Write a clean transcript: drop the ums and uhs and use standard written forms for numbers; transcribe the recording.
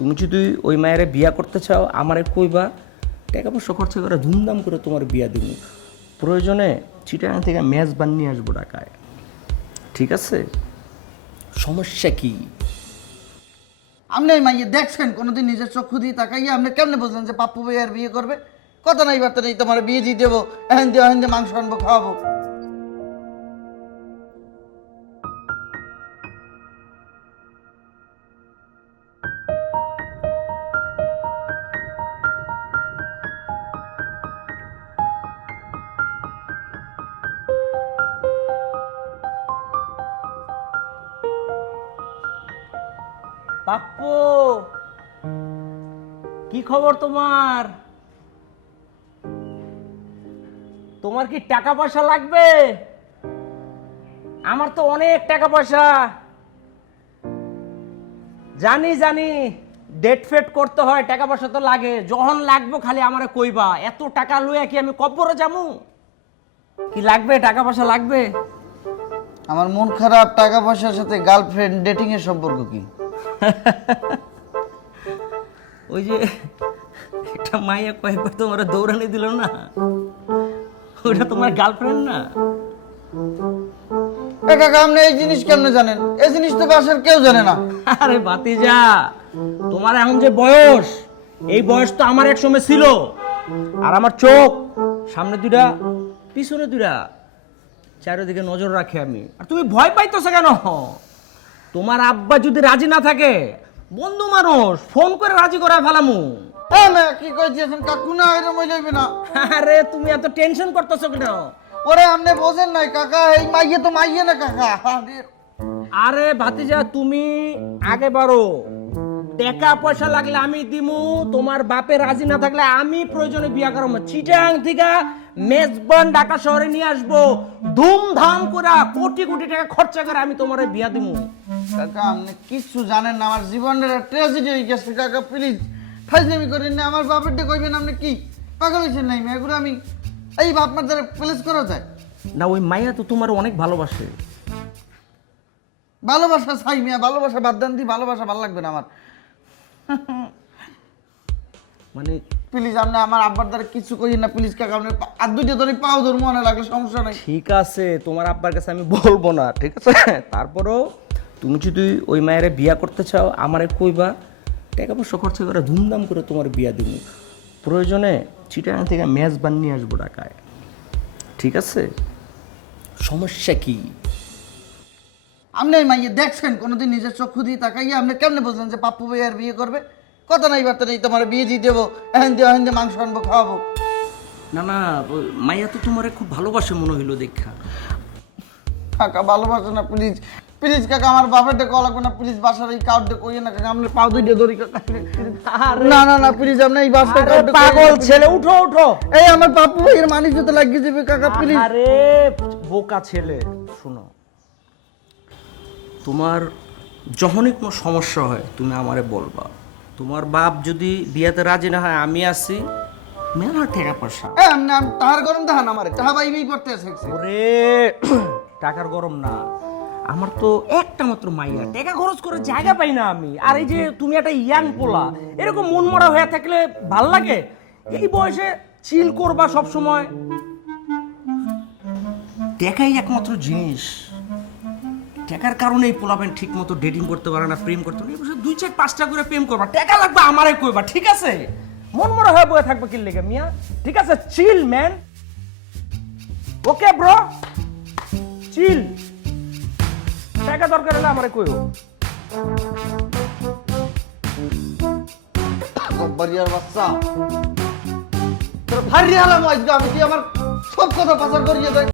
তুমি যদি ওই মায়ের বিয়া করতে চাও আমারে কইবা, টাকা পয়সা খরচা করে ধুমধাম করে তোমার বিয়া দিব। প্রয়োজনে চিটাগাং থেকে মেজবান নিয়ে আসবো ঢাকায়, ঠিক আছে? সমস্যা কি? আপনি এই মাইয়ে দেখছেন কোনোদিন নিজের চক্ষু দিয়ে তাকাইয়া? আপনি কেমনে বুঝলেন যে পাপ্পু ভাই আর বিয়ে করবে? কথা নাই বার্তা নেই, তোমার বিয়ে দিয়ে দেবো, এহেন দিয়ে মাংস আনবো, খাওয়াবো। পাপ্পু, কি খবর তোমার? তোমার কি টাকা পয়সা লাগবে? আমার তো অনেক টাকা পয়সা। জানি জানি, ডেট ফেট করতে হয়, টাকা পয়সা তো লাগে। যখন লাগবে খালি আমারে কইবা। এত টাকা লইয়া কি আমি কবরে যামু? কি লাগবে? টাকা পয়সা লাগবে? আমার মন খারাপ, টাকা পয়সার সাথে গার্লফ্রেন্ড ডেটিং এর সম্পর্ক কি? ওই যে একটা মাইয়া কয়েকবার তোমার দৌড়ানি দিল না, ওটা তোমার গার্লফ্রেন্ড না? কাকা, আপনি এই জিনিস কেমনে জানেন? এই জিনিস তো বাসার কেউ জানে না। আরে ভাতিজা, তোমার এখন যে বয়স, এই বয়স তো আমার এক সময় ছিল। আর আমার চোখ সামনে দুইটা, পিছনে দুইটা, চারিদিকে নজর রাখি আমি। আর তুমি ভয় পাইতেছো কেন? তোমার আব্বা যদি রাজি না থাকে, বন্ধু মানুষ, ফোন করে রাজি করায় ফেলামু। কি কইছেন কাকু? না, এরকম হইবে না। আরে তুমি এত টেনশন করতেছো কেন? ওরে আপনি বোঝেন নাই কাকা, এই মাইয়ে তো মাইয়ে না কাকা। আরে ভাতিজা, তুমি আগে বাড়ো। টাকা পয়সা লাগলে আমি দিমু, তোমার বাপে রাজি না থাকলে আমি প্রয়োজনে বিয়া করবো। চিটাং থেকে মেজবান ঢাকা শহরে নিয়ে আসবো, ধুমধাম করে কোটি কোটি টাকা খরচা করে আমি তোমার বিয়া দিমু। কাকা, আপনি কিচ্ছু জানেন না, আমার জীবনের ট্র্যাজেডি হয়ে গেছে কাকা। প্লিজ ফাইজলামি করেন না। আমার বাপেরটা কইবেন আপনি? কি পাগল হয়েছেন নাই? এগুলো আমি এই বাপ মার দ্বারা প্লেস করা যায় না? ওই মাইয়া তো তোমার অনেক ভালোবাসে। ভালোবাসা চাই মিয়া, ভালোবাসা বাদ দেন দি, ভালোবাসা ভালো লাগবে না আমার। মানে প্লিজ আপনি আমার আব্বার দ্বারা কিছু করি না প্লিজ কাকা। আপনি আর দুইটা ধরে পাও ধর, মনে লাগলে সমস্যা নাই। ঠিক আছে, তোমার আব্বার কাছে আমি বলবো না, ঠিক আছে? তারপরেও তুমি যদি ওই মায়ের বিয়া করতে চাও আমারে কইবা, টাকা পয়সা খরচা করে ধুমধাম করে তোমার বিয়া দিব। প্রয়োজনে চিটাগাং থেকে মেজবান নিয়ে আসবো ঢাকায়, ঠিক আছে? সমস্যা কি? আপনি এই মাইয়ে দেখছেন কোনোদিন নিজের চক্ষু দিয়ে তাকাইয়া? আপনি কেমনে বুঝলেন যে পাপ্পু ভাই আর বিয়ে করবে? কথা নাই বার্তা নেই, তোমার বিয়ে দিয়ে দেবো, এহেন দিয়ে মাংস আনবো, খাওয়াবো। না না, ওই মাইয়া তো তোমার খুব ভালোবাসে মনে হইলো দেখা। কাকা ভালোবাসে না, প্লিজ প্লিজ কাকা, আমার বাপেরটা কল লাগবে না প্লিজ। বাসার এই কাউডে কইয়ে না কাকা, আপনি পাও দুইটা ধরি কাকা। না না না প্লিজ, আপনি এই বাসার কাউডে পাগল ছেলে, উঠো উঠো। এই আমার পাপ্পু ভাইয়ের মানিক জুতো লাগিয়ে দেবে কাকা, প্লিজ। আরে বোকা ছেলে, শোনো, তোমার যখনই কোনো সমস্যা হয় তুমি আমারে বলবা। তোমার বাপ যদি বিয়াতে রাজি না হয়, আমি আছি, মেলা টাকা পয়সা। আমি তাহার গরম দেখান আমার, তাহা বাইবেই পড়তে আছে। ওরে টাকার গরম না, আমার তো একটা মাত্র মাইয়া, টাকা খরচ করে জায়গা পাই না আমি। আর এই যে তুমি একটা ইয়াং পোলা, এরকম মন মরা হয়ে থাকলে ভাল লাগে? এই বয়সে চিল করবা সব সময়। টাকাই একমাত্র জিনিস। টাকার কারণে এই পোলাপেন ঠিক মতো ডেটিং করতে পারে না, প্রেম করতে পারে না। দুই চার পাঁচটা করে প্রেম করবা, টাকা লাগবে আমারে কইবা, ঠিক আছে? মন মরা হয়ে বয়ে থাকবে কি লেগে মিয়া? ঠিক আছে, চিল ম্যান। ওকে ব্রো, চিল। টাকা দরকার হলে আমারে কইও। বাড়িয়ার বাচ্চা, তোর ভারী হালাম আজকে। আমি কি আমার সব কথা পাচার করিয়ে দেয়?